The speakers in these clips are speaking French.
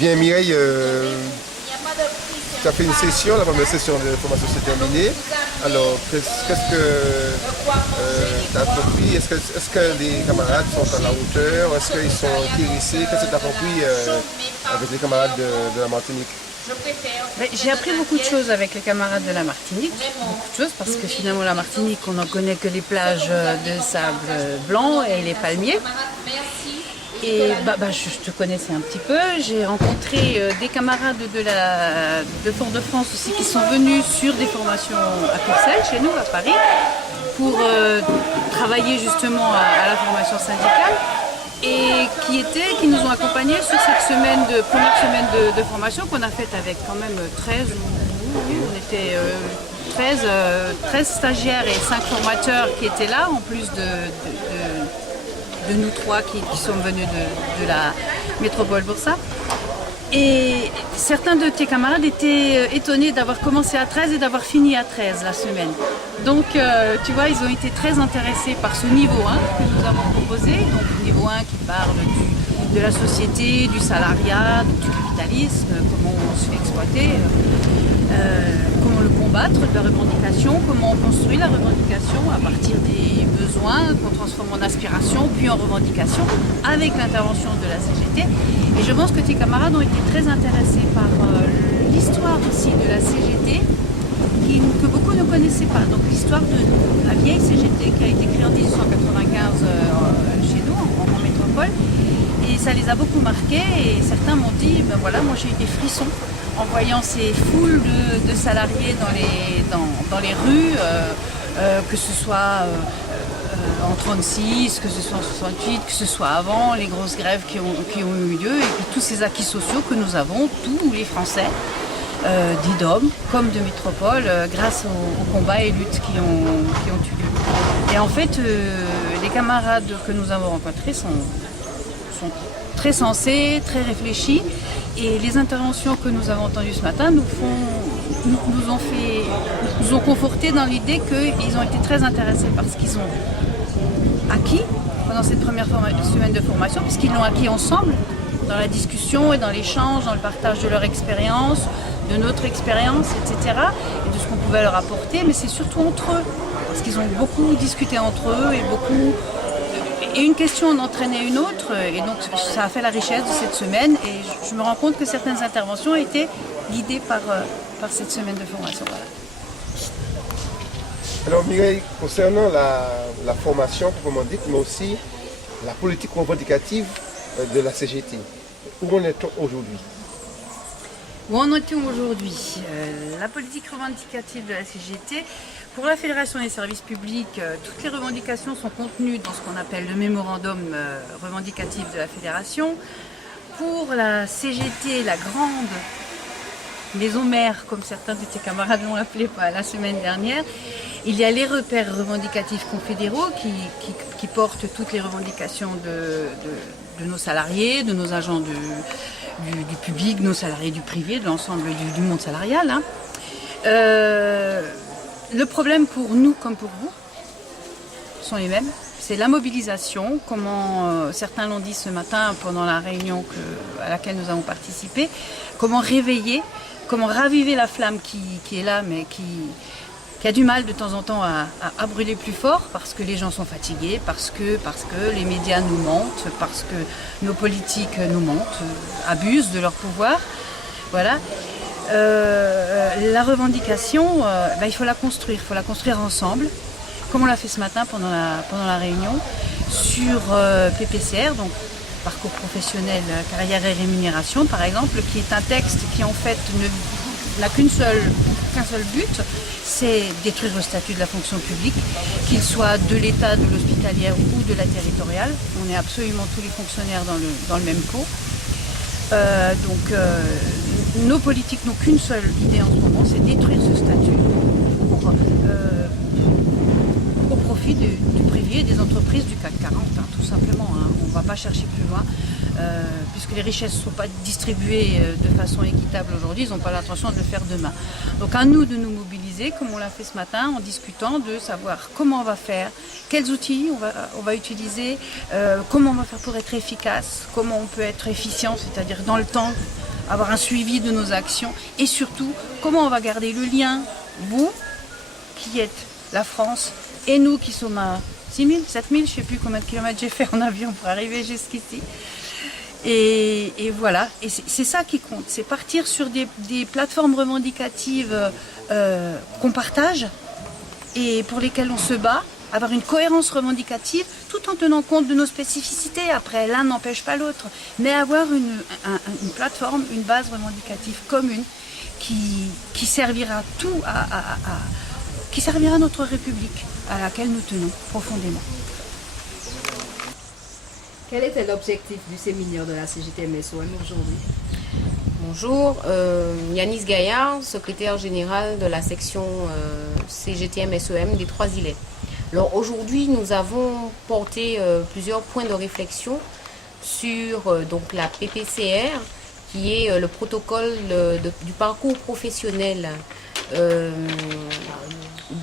Bien Mireille, tu as fait une session, la première session de formation s'est terminée. Alors, qu'est-ce que tu as compris? Est-ce que les camarades sont à la hauteur? Est-ce qu'ils sont intéressés? Qu'est-ce que tu as compris avec les camarades de la Martinique? J'ai appris beaucoup de choses avec les camarades de la Martinique, beaucoup de choses, parce que finalement la Martinique, on n'en connaît que les plages de sable blanc et les palmiers. Et je te connaissais un petit peu, j'ai rencontré des camarades de Fort-de-France aussi qui sont venus sur des formations à Courcelles, chez nous, à Paris, pour travailler justement à la formation syndicale. Et qui nous ont accompagnés sur cette première semaine de formation qu'on a faite avec quand même 13, on était 13 stagiaires et 5 formateurs qui étaient là, en plus de nous trois qui sommes venus de la métropole pour ça. Et certains de tes camarades étaient étonnés d'avoir commencé à 13 et d'avoir fini à 13 la semaine. Donc tu vois, ils ont été très intéressés par ce niveau 1 que nous avons proposé. Donc le niveau 1 qui parle de la société, du salariat, du capitalisme, comment on se fait exploiter, comment le combattre, de la revendication, comment on construit la revendication à partir des besoins qu'on transforme en aspiration, puis en revendication, avec l'intervention de la CGT. Et je pense que tes camarades ont été très intéressés par l'histoire aussi de la CGT, que beaucoup ne connaissaient pas. Donc l'histoire de la vieille CGT qui a été créée en 1895 chez nous, en métropole. Et ça les a beaucoup marqués et certains m'ont dit, ben voilà, moi j'ai eu des frissons en voyant ces foules de salariés dans les rues, que ce soit en 36, que ce soit en 68, que ce soit avant, les grosses grèves qui ont eu lieu, et puis tous ces acquis sociaux que nous avons, tous les Français, d'IDOM comme de métropole, grâce aux combats et luttes qui ont eu lieu. Et en fait, les camarades que nous avons rencontrés sont très sensés, très réfléchis, et les interventions que nous avons entendues ce matin nous ont confortés dans l'idée qu'ils ont été très intéressés par ce qu'ils ont acquis pendant cette première semaine de formation, puisqu'ils l'ont acquis ensemble, dans la discussion et dans l'échange, dans le partage de leur expérience, de notre expérience, etc., et de ce qu'on pouvait leur apporter, mais c'est surtout entre eux, parce qu'ils ont beaucoup discuté entre eux et une question en entraînait une autre, et donc ça a fait la richesse de cette semaine, et je me rends compte que certaines interventions étaient guidées par cette semaine de formation. Voilà. Alors Mireille, concernant la formation proprement dite, mais aussi la politique revendicative de la CGT, où en est-on aujourd'hui? Où en est-on aujourd'hui? La politique revendicative de la CGT, pour la Fédération des services publics, toutes les revendications sont contenues dans ce qu'on appelle le mémorandum revendicatif de la Fédération. Pour la CGT, la grande maison mère, comme certains de tes camarades l'ont appelé la semaine dernière, il y a les repères revendicatifs confédéraux qui portent toutes les revendications de nos salariés, de nos agents du public, de nos salariés du privé, de l'ensemble du monde salarial. Hein. Le problème pour nous comme pour vous sont les mêmes. C'est la mobilisation, comment certains l'ont dit ce matin pendant la réunion à laquelle nous avons participé, comment réveiller, comment raviver la flamme qui est là, mais qui a du mal de temps en temps à brûler plus fort, parce que les gens sont fatigués, parce que les médias nous mentent, parce que nos politiques nous mentent, abusent de leur pouvoir. Voilà. La revendication, il faut la construire ensemble, comme on l'a fait ce matin pendant la réunion, sur PPCR, donc parcours professionnel, carrière et rémunération par exemple, qui est un texte qui en fait n'a qu'un seul but, c'est détruire le statut de la fonction publique, qu'il soit de l'État, de l'hospitalière ou de la territoriale. On est absolument tous les fonctionnaires dans le même pot. Nos politiques n'ont qu'une seule idée en ce moment, c'est détruire ce statut au profit du privé et des entreprises du CAC 40, hein, tout simplement. Hein. On ne va pas chercher plus loin, puisque les richesses ne sont pas distribuées de façon équitable aujourd'hui, ils n'ont pas l'intention de le faire demain. Donc à nous de nous mobiliser, comme on l'a fait ce matin, en discutant de savoir comment on va faire, quels outils on va utiliser, comment on va faire pour être efficace, comment on peut être efficient, c'est-à-dire dans le temps, avoir un suivi de nos actions et surtout comment on va garder le lien, vous qui êtes la France et nous qui sommes à 6 000, 7 000, je ne sais plus combien de kilomètres j'ai fait en avion pour arriver jusqu'ici. Et voilà, et c'est ça qui compte, c'est partir sur des plateformes revendicatives qu'on partage et pour lesquelles on se bat, avoir une cohérence revendicative tout en tenant compte de nos spécificités. Après, l'un n'empêche pas l'autre, mais avoir une plateforme, une base revendicative commune qui servira qui servira notre République à laquelle nous tenons profondément. Quel était l'objectif du séminaire de la CGT-MESOM aujourd'hui? Bonjour, Yanis Gaillard, secrétaire général de la section CGT-MESOM des Trois-Îlets. Alors aujourd'hui, nous avons porté plusieurs points de réflexion sur donc la PPCR, qui est le protocole du parcours professionnel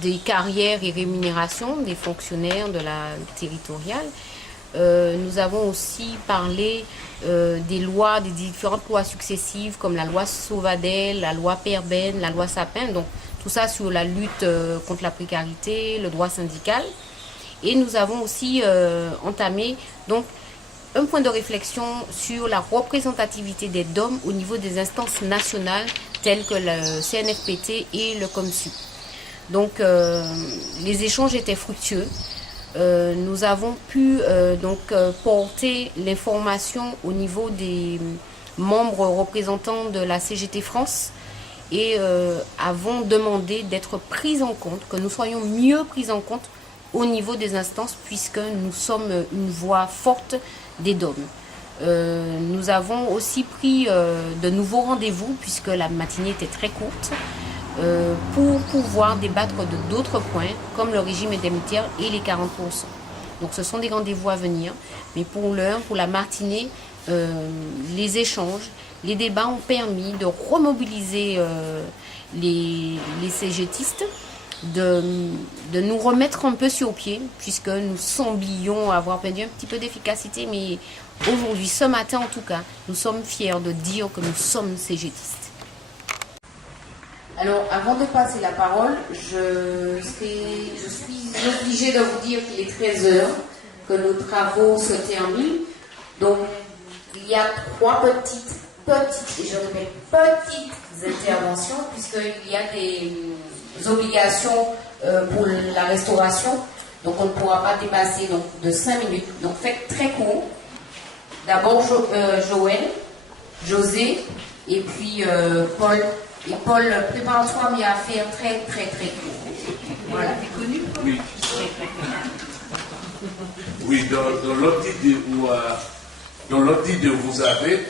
des carrières et rémunérations des fonctionnaires de la territoriale. Nous avons aussi parlé des lois, des différentes lois successives comme la loi Sauvadel, la loi Perben, la loi Sapin, donc tout ça sur la lutte contre la précarité, le droit syndical. Et nous avons aussi entamé donc un point de réflexion sur la représentativité des DOM au niveau des instances nationales telles que le CNFPT et le COMSU. Donc les échanges étaient fructueux. Nous avons pu porter l'information au niveau des membres représentants de la CGT France et avons demandé d'être pris en compte, que nous soyons mieux pris en compte au niveau des instances puisque nous sommes une voix forte des DOM. Nous avons aussi pris de nouveaux rendez-vous puisque la matinée était très courte. Pour pouvoir débattre de d'autres points comme le régime indemnitaire et les 40%. Donc ce sont des rendez-vous à venir, mais pour l'heure, pour la matinée, les échanges, les débats ont permis de remobiliser les CGTistes, de nous remettre un peu sur pied, puisque nous semblions avoir perdu un petit peu d'efficacité, mais aujourd'hui, ce matin en tout cas, nous sommes fiers de dire que nous sommes CGTistes. Alors, avant de passer la parole, je suis obligée de vous dire qu'il est 13 h, que nos travaux se terminent. Donc, il y a 3 petites, et je répète, petites interventions, puisqu'il y a des obligations pour la restauration. Donc, on ne pourra pas dépasser donc, de 5 minutes. Donc, faites très court. D'abord, Joël, José, et puis Paul. Et Paul, prépare-toi, mais à faire très court. Voilà. T'es connu, Paul? Oui. Oui, dans l'autre idée vous avez,